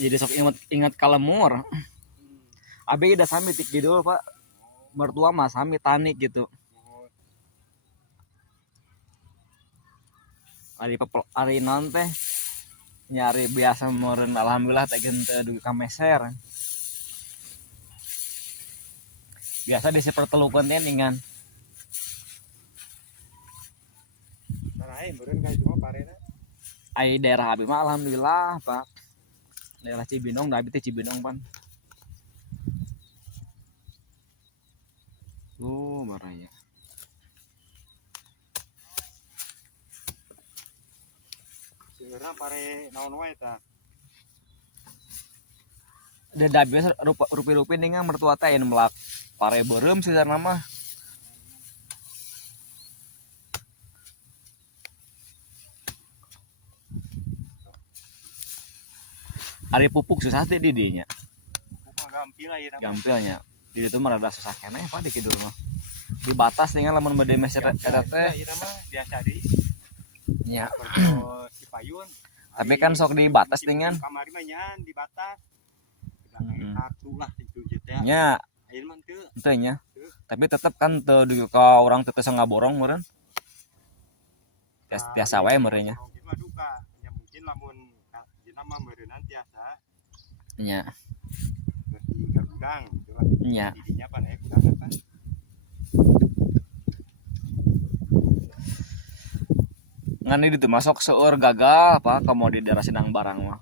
jadi sok ingat kalemur. Abi udah sami tik gitu Pak. Mertua mah sami tani gitu. Ari non teh nyari biasa meureun alhamdulillah teh teu dugi ka meser. Biasa di sepertelukeun teh ningan. Tarahe meureun ka cuma parena. Ai daerah abi mah alhamdulillah Pak. Daerah Cibinong, da abi teh Cibinong pan. Baraya. Sebenarnya pare naon wae tah. Da abi rupi-rupi ningan mertua teh aya melak pare beureum sejarna mah. Ari pupuk susah teh di dinya. Pupuk gampil aya nama. Gampilnya. Di ditu mah rada susah keneh Pak di kidul mah. Di batas dengan lamun bade meser eta teh Ieu mah biasa di nya. Cipayun. Tapi kan sok di batas dengan Kamari mah nyan di batas. Kartu lah itu teh. nya Ayeuna mah teu. teu nya. Tapi tetep kan teu di ka urang teu teu ngaborong meureun. Tiasa wae meureun nya. Duka. Ya mungkin lamun dina mah meureunan tiasa. Nya. Berarti gudang gitu kan. Nya. Didinya pan gudang apa? Ngan di ditu masuk seueur gagal apa komodi daerah Sindang Barang mah.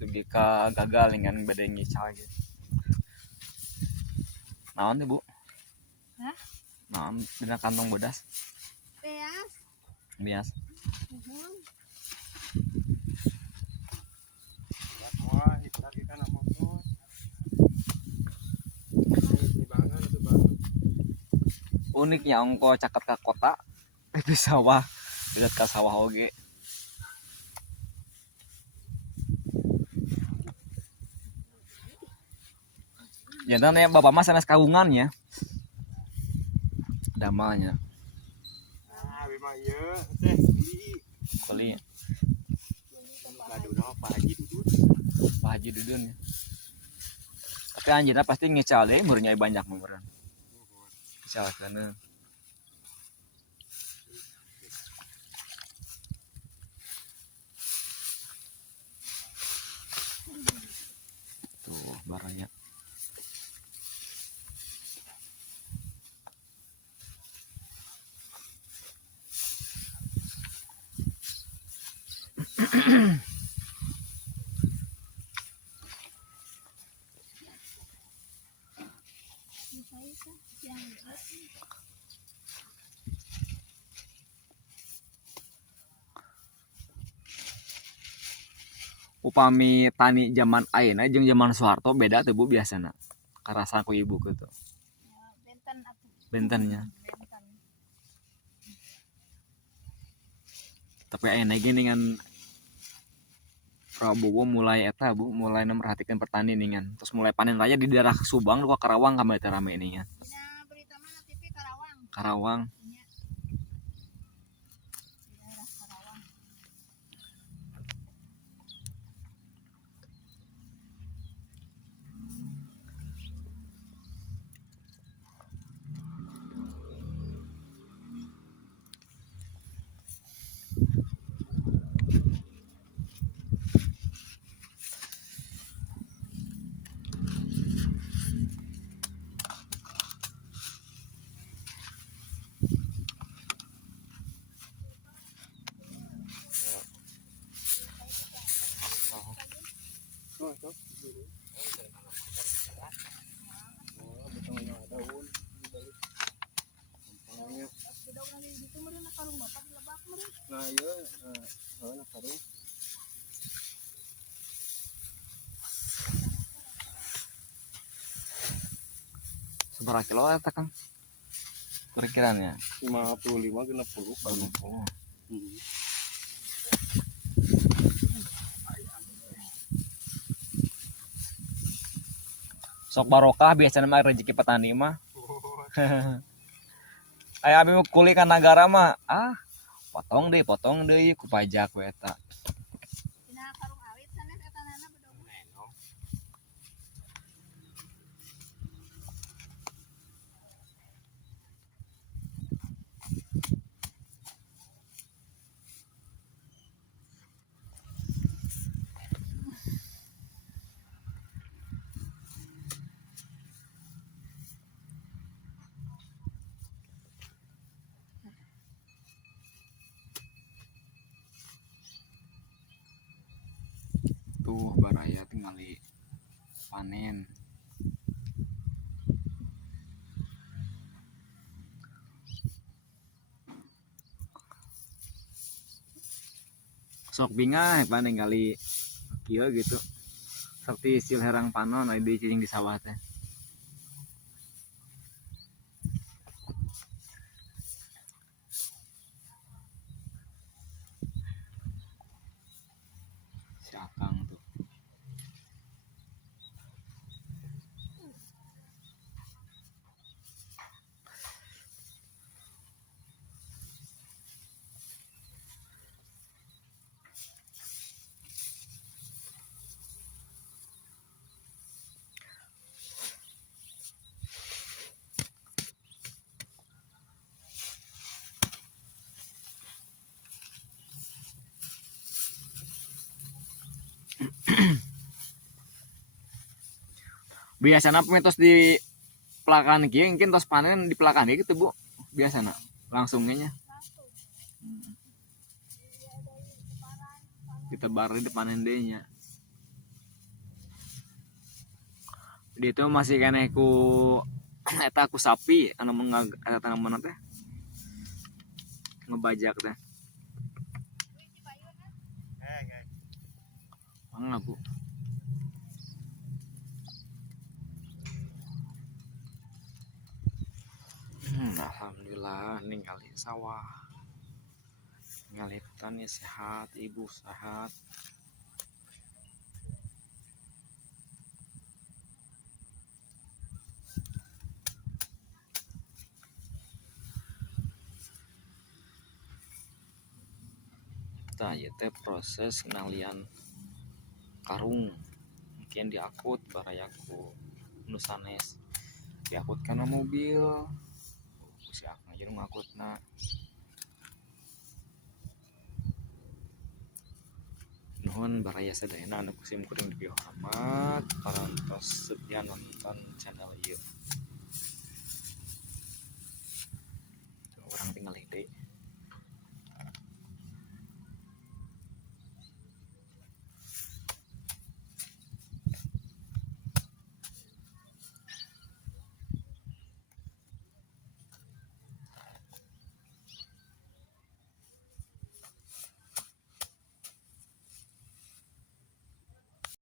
Sok ka gagal dengan bade ngical gitu. Naon teh Bu? Hah? Naon dina kantong bodas? Beas. Bias. Ya semua ibarat kita nak motor. Ini banget itu bang. Uniknya ongko caket ka kota itu sawah dekat ka sawah oge. Jantan ya bapak mas sanes kagungan ya. Damalnya. Abi mah ieu teh Koli gaduna Pak Haji Dudun. Pak Haji Dudun. Tapi anjeunna pasti ngecal deui meureun nyai banyak meureun. Misalkan tuh baranya. Upami tani zaman ayeuna jeung zaman Soeharto beda teh Bu biasana. Karasan ku ibu gitu. Benten atuh. Bentennya. Benten. Tapi ayeuna ge dengan Prabowo mulai eta Bu, mulai memperhatikan petani ningan. Terus mulai panen raya di daerah Subang lu Karawang kamari teh rame ningan. Dina berita mah na TV Karawang. Karawang. Nya. Di daerah Karawang. Tuh, tuh. Oh, betulnya ada un di balik. Sampahnya. Sudah urang di ditu meureun karung bapak lebak meureun. Nah, ieu heeh karung. Seberapa kilo eta Kang? Kira-kiranya 55 ke 60 kalau. Sok barokah biasanya mah rezeki petani mah. Aya abi mah kuli ka nagara mah potong deui ku pajak we eta. Dina karung awit sanes atuh baraya tinggal panen. Sok bingah panen kali kieu gitu. Sok ti istilah herang panon aya di cicing di sawah teh. Si Akang tuh. Biasana mitos di pelakan kieu mungkin tos panen di pelakan ieu gitu Bu. Biasana langsungnya nya Langsung. Dia dari sebaran panen. ditebar di panen deui nya. Di itu masih keneh ku eta ku sapi anu eta tanaman teh ngebajak teh. Wih, si Bayu kan? Mangga Bu. Alhamdulillah ningali sawah. Ningali petani sehat, ibu sehat. Tah ieu teh proses ngalian karung. Mungkin diakut barayaku nu sanes. Diakut kana mobil. Si Akang jeung ngakutna. Nuhun baraya sadayana anu kusim kuring dipioh hormat parantos setia nonton channel ieu.